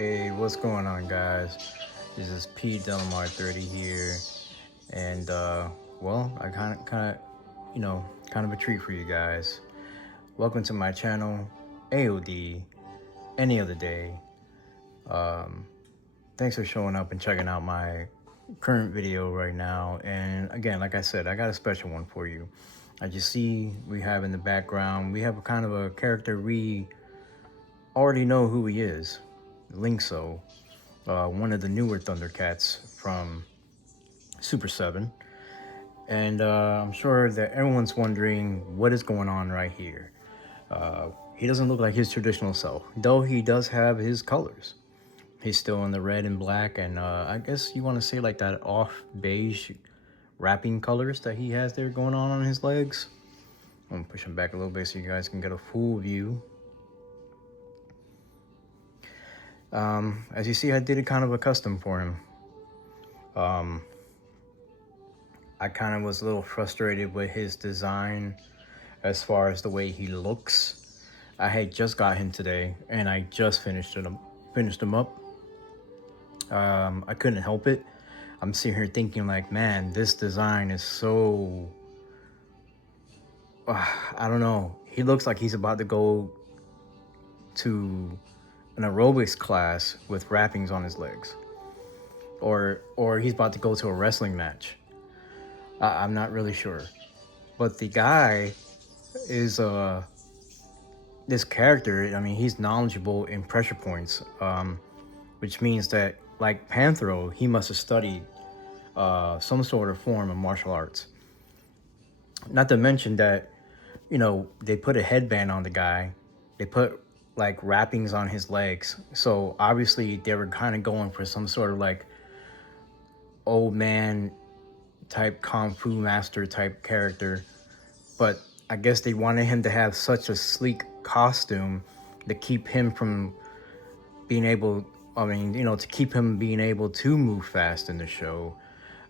Hey, what's going on, guys? This is P Delamar 30 here, and well, I kind of a treat for you guys. Welcome to my channel, A.O.D. Any other day. Um, Thanks for showing up and checking out my current video right now. And again, like I said, I got a special one for you. As you see, we have in the background, we have a kind of a character we already know who he is, Lynx-O. One of the newer Thundercats from Super7. And I'm sure that everyone's wondering what is going on right here. He doesn't look like his traditional self, though he does have his colors. He's still in the red and black, and I guess you want to say like that off beige wrapping colors that he has there going on his legs. I'm gonna push him back a little bit so you guys can get a full view. As you see, I did a kind of a custom for him. I kind of was a little frustrated with his design as far as the way he looks. I had just got him today and I just finished him up. I couldn't help it. I'm sitting here thinking like, man, this design is so, I don't know. He looks like he's about to go to an aerobics class with wrappings on his legs. Or he's about to go to a wrestling match. I'm not really sure. But the guy is this character, I mean, he's knowledgeable in pressure points, which means that, like Panthro, he must have studied some sort of form of martial arts. Not to mention that, you know, they put a headband on the guy, they put like wrappings on his legs, so obviously they were kind of going for some sort of like old man type kung fu master type character. But I guess they wanted him to have such a sleek costume to keep him from being able, I mean, you know, to keep him being able to move fast in the show.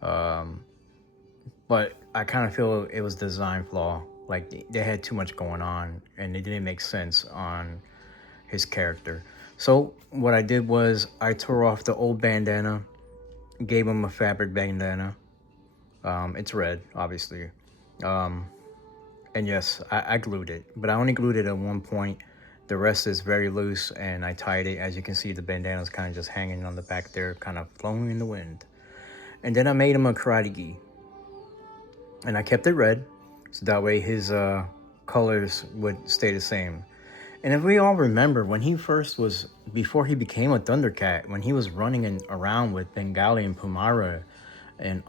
But I kind of feel it was design flaw. Like they had too much going on and it didn't make sense on his character. So what I did was I tore off the old bandana, gave him a fabric bandana. It's red, obviously. And yes, I glued it, but I only glued it at one point. The rest is very loose, and I tied it. As you can see, the bandana's kind of just hanging on the back there, kind of flowing in the wind. And then I made him a karate gi. And I kept it red, so that way his colors would stay the same. And if we all remember, when he first was, before he became a Thundercat, when he was running around with Bengali and Pumara and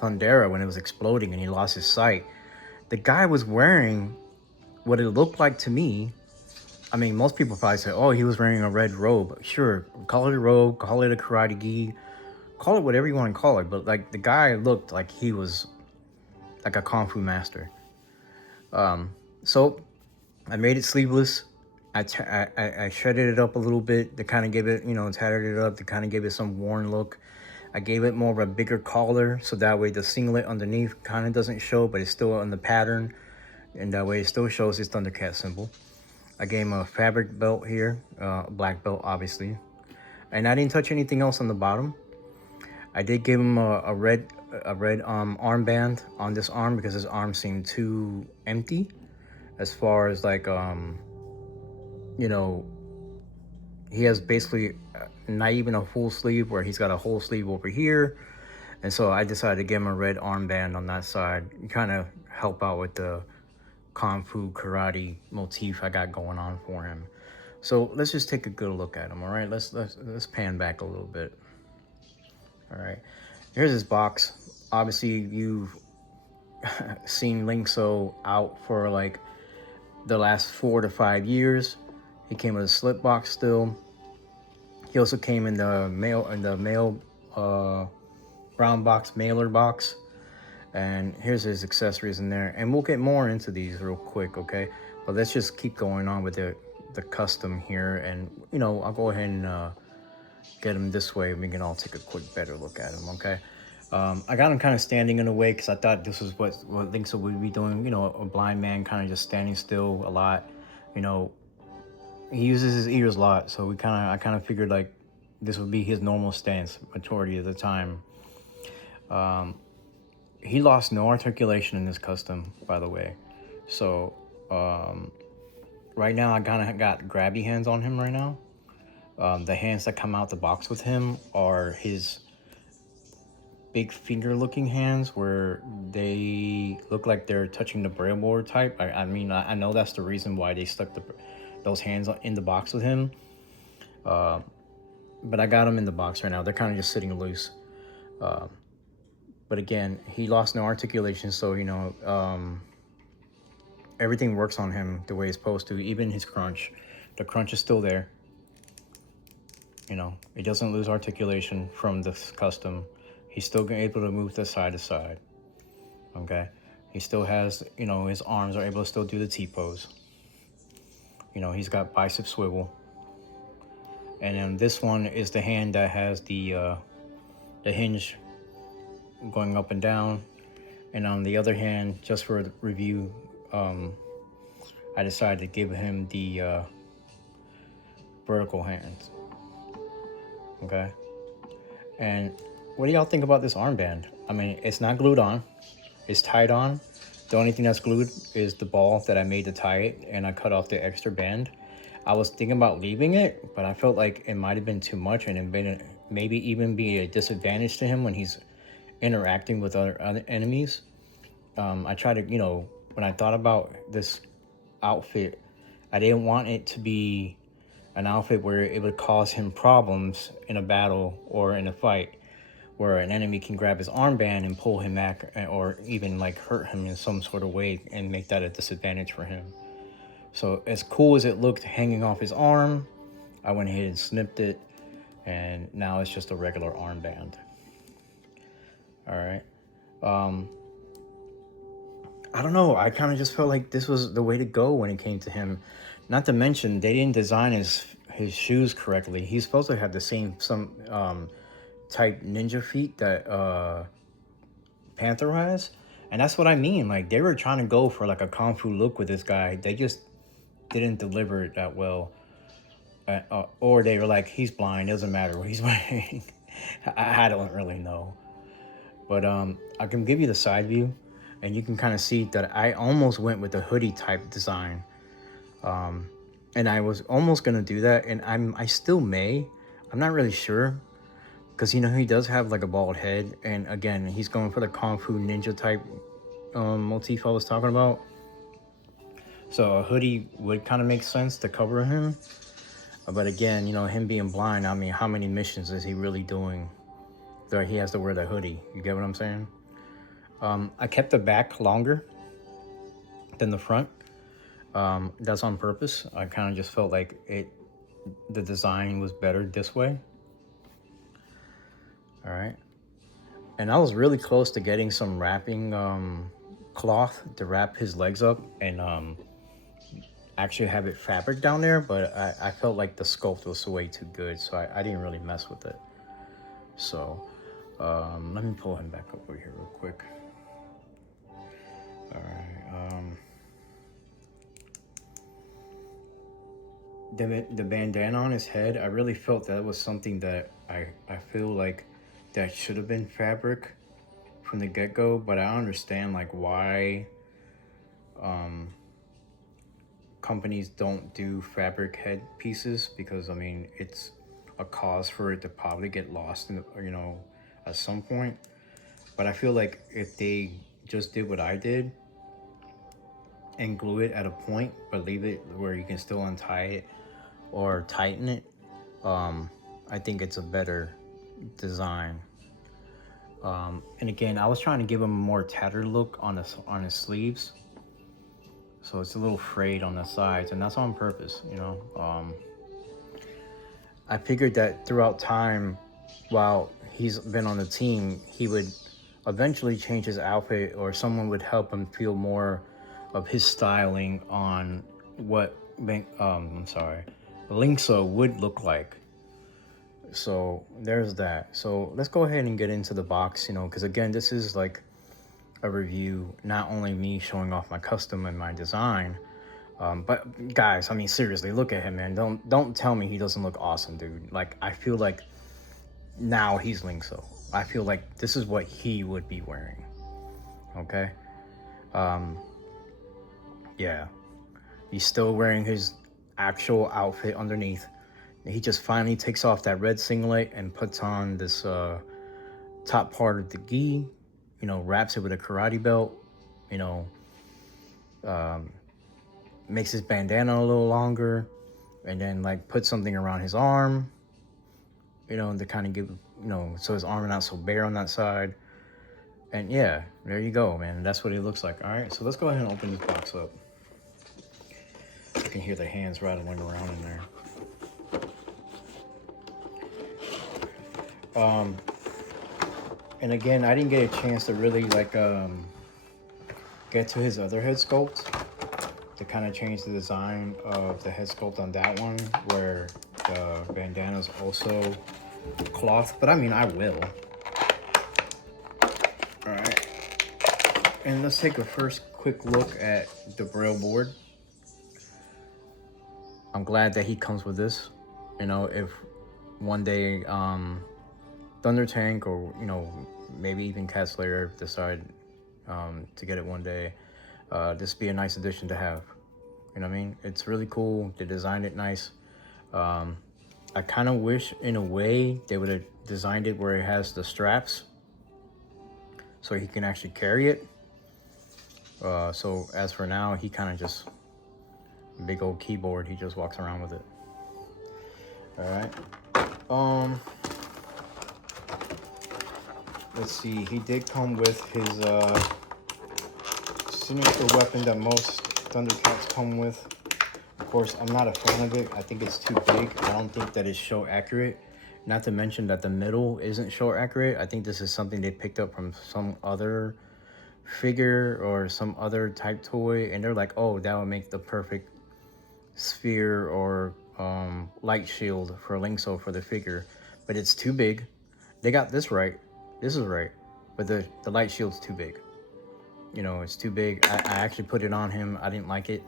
Thundera when it was exploding and he lost his sight, the guy was wearing what it looked like to me. I mean, most people probably say, oh, he was wearing a red robe. Sure, call it a robe, call it a karate gi, call it whatever you want to call it. But like the guy looked like he was like a kung fu master. So I made it sleeveless. I shredded it up a little bit to kind of give it, you know, tattered it up to kind of give it some worn look. I gave it more of a bigger collar, so that way the singlet underneath kind of doesn't show, but it's still on the pattern, and that way it still shows his Thundercat symbol. I gave him a fabric belt here, black belt obviously, and I didn't touch anything else on the bottom. I did give him a red armband on this arm because his arm seemed too empty, as far as like you know, he has basically not even a full sleeve, where he's got a whole sleeve over here. And so I decided to give him a red armband on that side, kind of help out with the kung fu karate motif I got going on for him. So let's just take a good look at him. All right, let's pan back a little bit. All right, here's his box. Obviously you've seen Lynx-O out for like the last 4 to 5 years. He came with a slip box still. He also came in the mail brown box, mailer box. And here's his accessories in there. And we'll get more into these real quick, okay? But let's just keep going on with the custom here. And, you know, I'll go ahead and get him this way. We can all take a quick better look at him, okay? I got him kind of standing in a way because I thought this was what Lynx-O would be doing. You know, a blind man kind of just standing still a lot. You know, he uses his ears a lot, so I kind of figured like this would be his normal stance majority of the time. He lost no articulation in this custom, by the way. So right now I kind of got grabby hands on him right now. The hands that come out the box with him are his big finger looking hands where they look like they're touching the braille board type. I mean, I know that's the reason why they stuck those hands in the box with him. But I got them in the box right now. They're kind of just sitting loose. But again, he lost no articulation, so, you know, everything works on him the way it's supposed to, even his crunch. The crunch is still there. You know, it doesn't lose articulation from this custom. He's still able to move to side, okay? He still has, you know, his arms are able to still do the T-pose. You know, he's got bicep swivel. And then this one is the hand that has the hinge going up and down. And on the other hand, just for review, I decided to give him the vertical hands. Okay. And what do y'all think about this armband? I mean, it's not glued on. It's tied on. The only thing that's glued is the ball that I made to tie it, and I cut off the extra band. I was thinking about leaving it, but I felt like it might have been too much and maybe even be a disadvantage to him when he's interacting with other enemies. I tried to, you know, when I thought about this outfit, I didn't want it to be an outfit where it would cause him problems in a battle or in a fight, where an enemy can grab his armband and pull him back, or even like hurt him in some sort of way and make that a disadvantage for him. So as cool as it looked hanging off his arm, I went ahead and snipped it, and now it's just a regular armband. All right. I don't know. I kind of just felt like this was the way to go when it came to him. Not to mention, they didn't design his shoes correctly. He's supposed to have the same type ninja feet that Panther has, and that's what I mean. Like, they were trying to go for like a kung fu look with this guy. They just didn't deliver it that well, or they were like, he's blind, doesn't matter what he's wearing. I don't really know, but I can give you the side view, and you can kind of see that I almost went with the hoodie type design. And I was almost gonna do that, and I still may. I'm not really sure, because, you know, he does have like a bald head, and again, he's going for the Kung Fu Ninja type motif I was talking about. So a hoodie would kind of make sense to cover him. But again, you know, him being blind, I mean, how many missions is he really doing that he has to wear the hoodie? You get what I'm saying? I kept the back longer than the front. That's on purpose. I kind of just felt like the design was better this way. All right. And I was really close to getting some wrapping cloth to wrap his legs up and actually have it fabric down there, but I felt like the sculpt was way too good, so I didn't really mess with it. So let me pull him back up over here real quick. All right. The bandana on his head, I really felt that was something that I feel like that should have been fabric from the get-go, but I understand like why companies don't do fabric head pieces, because I mean, it's a cause for it to probably get lost in the, you know, at some point. But I feel like if they just did what I did and glue it at a point, but leave it where you can still untie it or tighten it, I think it's a better design. And again, I was trying to give him a more tattered look on his sleeves, so it's a little frayed on the sides, and that's on purpose, you know. I figured that throughout time, while he's been on the team, he would eventually change his outfit, or someone would help him feel more of his styling on what lynx-so would look like. So there's that. So let's go ahead and get into the box, you know, because again, this is like a review, not only me showing off my custom and my design, But guys, I mean, seriously, look at him, man. Don't tell me he doesn't look awesome, dude. Like, I feel like now he's Lynx-O. I feel like this is what he would be wearing. Okay. Um, yeah, he's still wearing his actual outfit underneath. He just finally takes off that red singlet and puts on this top part of the gi. You know, wraps it with a karate belt. You know, um, makes his bandana a little longer, and then like put something around his arm, you know, to kind of give, you know, so his arm not so bare on that side. And yeah, there you go, man. That's what he looks like. All right, so let's go ahead and open this box up. You can hear the hands rattling around in there. And again, I didn't get a chance to really like get to his other head sculpt to kind of change the design of the head sculpt on that one, where the bandana is also cloth. But I mean, I will. All right, and let's take a first quick look at the braille board. I'm glad that he comes with this. You know, if one day Thunder Tank, or you know, maybe even Cat Slayer decide to get it one day, this would be a nice addition to have. You know what I mean? It's really cool. They designed it nice. I kind of wish, in a way, they would have designed it where it has the straps, so he can actually carry it. So as for now, he kind of just, big old keyboard, he just walks around with it. All right. Let's see, he did come with his signature weapon that most Thundercats come with. Of course, I'm not a fan of it. I think it's too big. I don't think that it's show accurate. Not to mention that the middle isn't show accurate. I think this is something they picked up from some other figure or some other type toy, and they're like, oh, that would make the perfect sphere or light shield for Lynx-O for the figure. But it's too big. They got this right. This is right. But the light shield's too big. You know, it's too big. I actually put it on him. I didn't like it.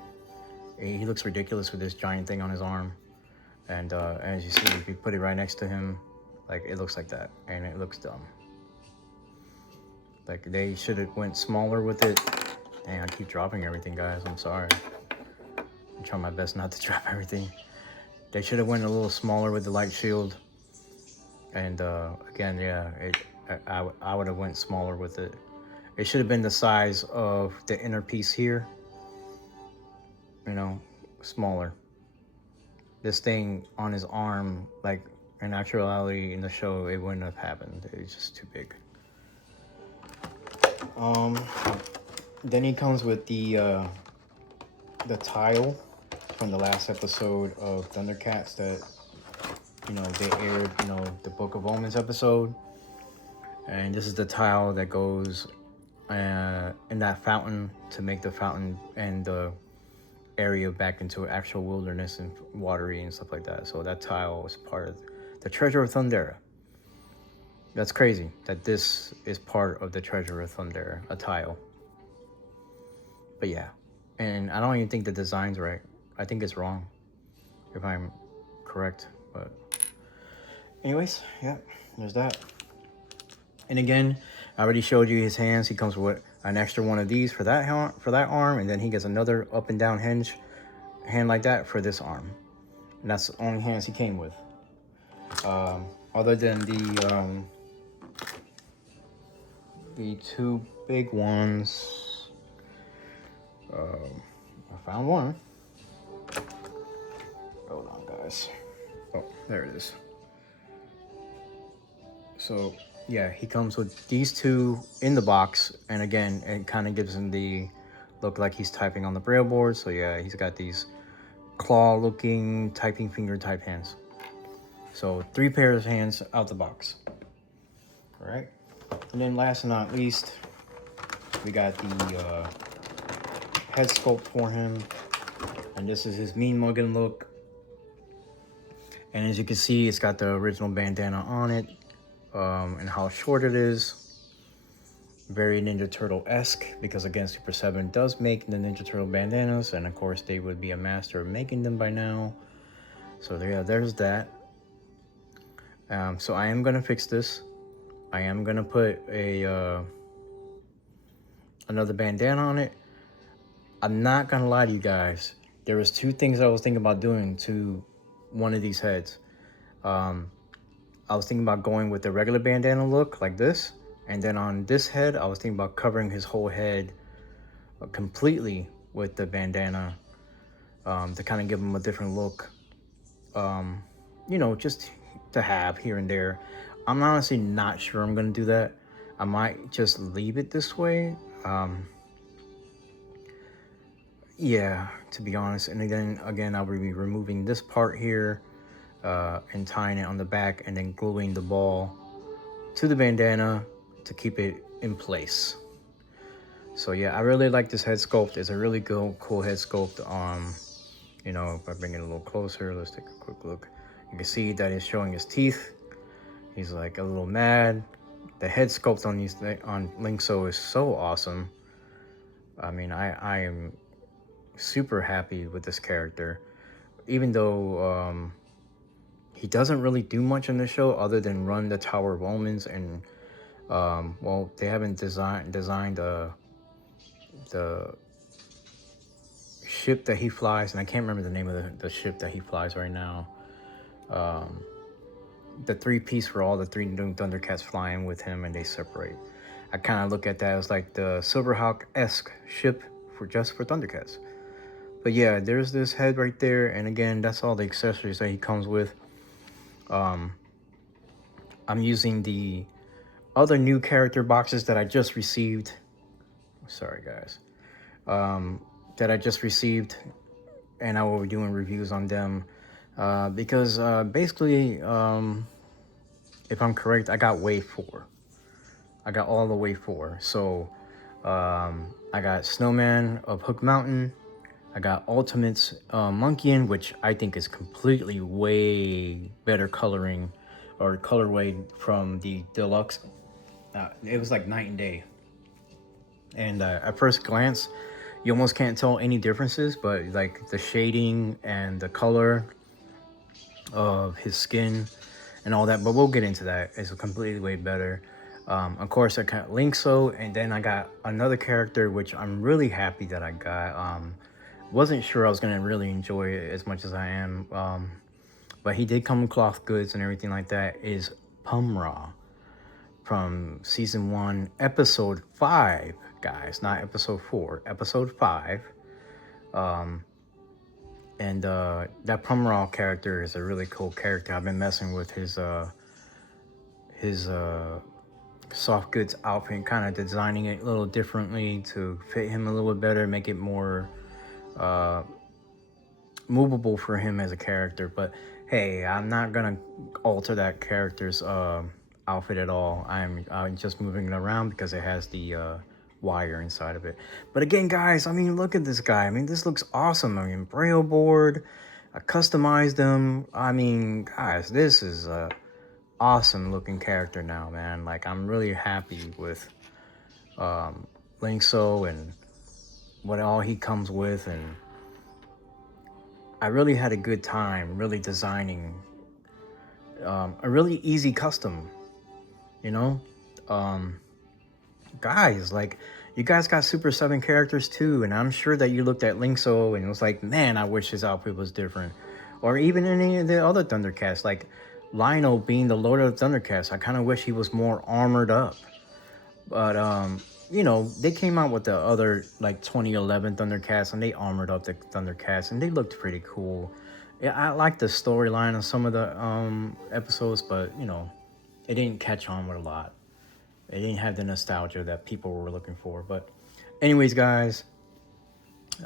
He looks ridiculous with this giant thing on his arm. And as you see, if you put it right next to him, like, it looks like that. And it looks dumb. Like, they should have went smaller with it. Dang, I keep dropping everything, guys. I'm sorry. I'm trying my best not to drop everything. They should have went a little smaller with the light shield. And again, yeah, I would have went smaller with it. It should have been the size of the inner piece here. You know, smaller. This thing on his arm, like, in actuality in the show, it wouldn't have happened. It's just too big. Then he comes with the tile from the last episode of Thundercats that, you know, they aired, you know, the Book of Omens episode. And this is the tile that goes in that fountain to make the fountain and the area back into actual wilderness and watery and stuff like that. So that tile was part of the Treasure of Thundera. That's crazy that this is part of the Treasure of Thundera, a tile. But yeah, and I don't even think the design's right. I think it's wrong, if I'm correct. But anyways, yeah, there's that. And again, I already showed you his hands. He comes with an extra one of these for that arm, and then he gets another up and down hand like that for this arm. And that's the only hands he came with. Other than the two big ones. I found one. Hold on, guys. Oh, there it is. So yeah, he comes with these two in the box, and again, it kind of gives him the look like he's typing on the braille board. So yeah, he's got these claw-looking typing finger type hands. So 3 pairs of hands out the box. All right, and then last but not least, we got the head sculpt for him, and this is his mean mugging look. And as you can see, it's got the original bandana on it, and how short it is. very Ninja Turtle-esque, because again, Super7 does make the Ninja Turtle bandanas, and of course they would be a master of making them by now. So yeah, there's that. So I am gonna fix this. I am gonna put a another bandana on it. I'm not gonna lie to you guys. There was two things I was thinking about doing to one of these heads. I was thinking about going with the regular bandana look like this, and then on this head, I was thinking about covering his whole head completely with the bandana to kind of give him a different look. You know, just to have here and there. I'm honestly not sure I'm gonna do that. I might just leave it this way. Yeah, to be honest. And then again, I will be removing this part here and tying it on the back, and then gluing the ball to the bandana to keep it in place. So yeah, I really like this head sculpt. It's a really cool head sculpt. You know, if I bring it a little closer, let's take a quick look. You can see that he's showing his teeth. He's like a little mad. The head sculpt on Lynx-O is so awesome. I mean, I am super happy with this character, even though he doesn't really do much in the show other than run the Tower of Omens, and well, they haven't designed the ship that he flies, and I can't remember the name of the ship that he flies right now. The three-piece where all the three new Thundercats flying with him and they separate. I kind of look at that as like the Silverhawk-esque ship for Thundercats. But yeah, there's this head right there, and again, that's all the accessories that he comes with. I'm using the other new character boxes that I just received. Sorry, guys. That I just received, and I will be doing reviews on them because basically, if I'm correct, I got wave 4. I got all the wave 4. So I got Snowman of Hook Mountain. I got Ultimates Monkeyin, which I think is completely way better coloring or colorway from the deluxe. It was like night and day. And at first glance, you almost can't tell any differences, but like the shading and the color of his skin and all that, but we'll get into that. It's completely way better. Of course, I got lynx-so, and then I got another character which I'm really happy that I got. Wasn't sure I was gonna really enjoy it as much as I am, but he did come with cloth goods and everything like that. Is Pumra from season 1, episode 5, guys, not episode 4, episode 5. And that Pumra character is a really cool character. I've been messing with his soft goods outfit, kind of designing it a little differently to fit him a little bit better, make it more movable for him as a character. But hey, I'm not gonna alter that character's outfit at all. I'm just moving it around because it has the wire inside of it. But again, guys, I mean, look at this guy. I mean, this looks awesome. I mean, Braille board, I customized them. I mean, guys, this is a awesome looking character now, man. Like, I'm really happy with Lynx-So and what all he comes with, and I really had a good time really designing a really easy custom, you know. Guys, like, you guys got Super7 characters too, and I'm sure that you looked at Lynx-So and it was like, man, I wish his outfit was different. Or even any of the other Thundercats, like Lino being the Lord of the Thundercats, I kind of wish he was more armored up. But you know, they came out with the other like 2011 Thundercats, and they armored up the Thundercats, and they looked pretty cool. Yeah, I like the storyline of some of the episodes, but you know, it didn't catch on with a lot. It didn't have the nostalgia that people were looking for. But anyways, guys,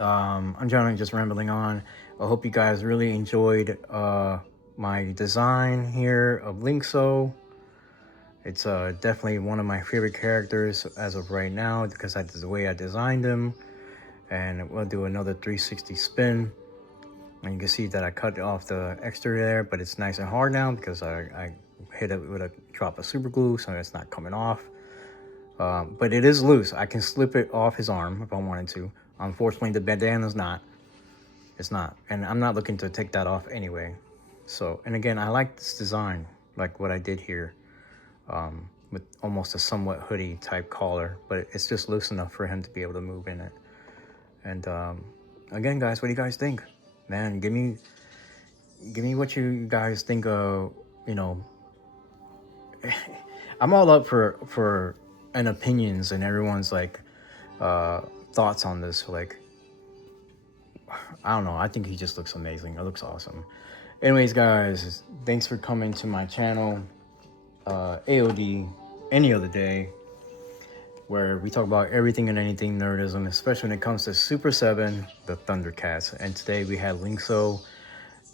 I'm just rambling on. I hope you guys really enjoyed my design here of Lynx-So. It's definitely one of my favorite characters as of right now because that's the way I designed him. And we'll do another 360 spin. And you can see that I cut off the extra there, but it's nice and hard now because I hit it with a drop of super glue, so it's not coming off. But it is loose. I can slip it off his arm if I wanted to. Unfortunately, the bandana's not. It's not. And I'm not looking to take that off anyway. So, and again, I like this design, like what I did here, with almost a somewhat hoodie type collar, but it's just loose enough for him to be able to move in it. And again, guys, what do you guys think? Man, give me what you guys think of, you know. I'm all up for an opinions and everyone's like thoughts on this. Like, I don't know, I think he just looks amazing. It looks awesome. Anyways, guys, thanks for coming to my channel, A.O.D. Any Other Day, where we talk about everything and anything nerdism, especially when it comes to Super7, the Thundercats. And today we had lynx-so.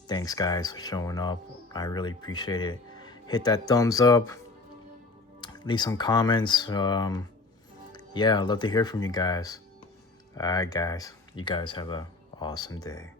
Thanks, guys, for showing up. I really appreciate it. Hit that thumbs up. Leave some comments. Yeah, I'd love to hear from you guys. All right, guys. You guys have an awesome day.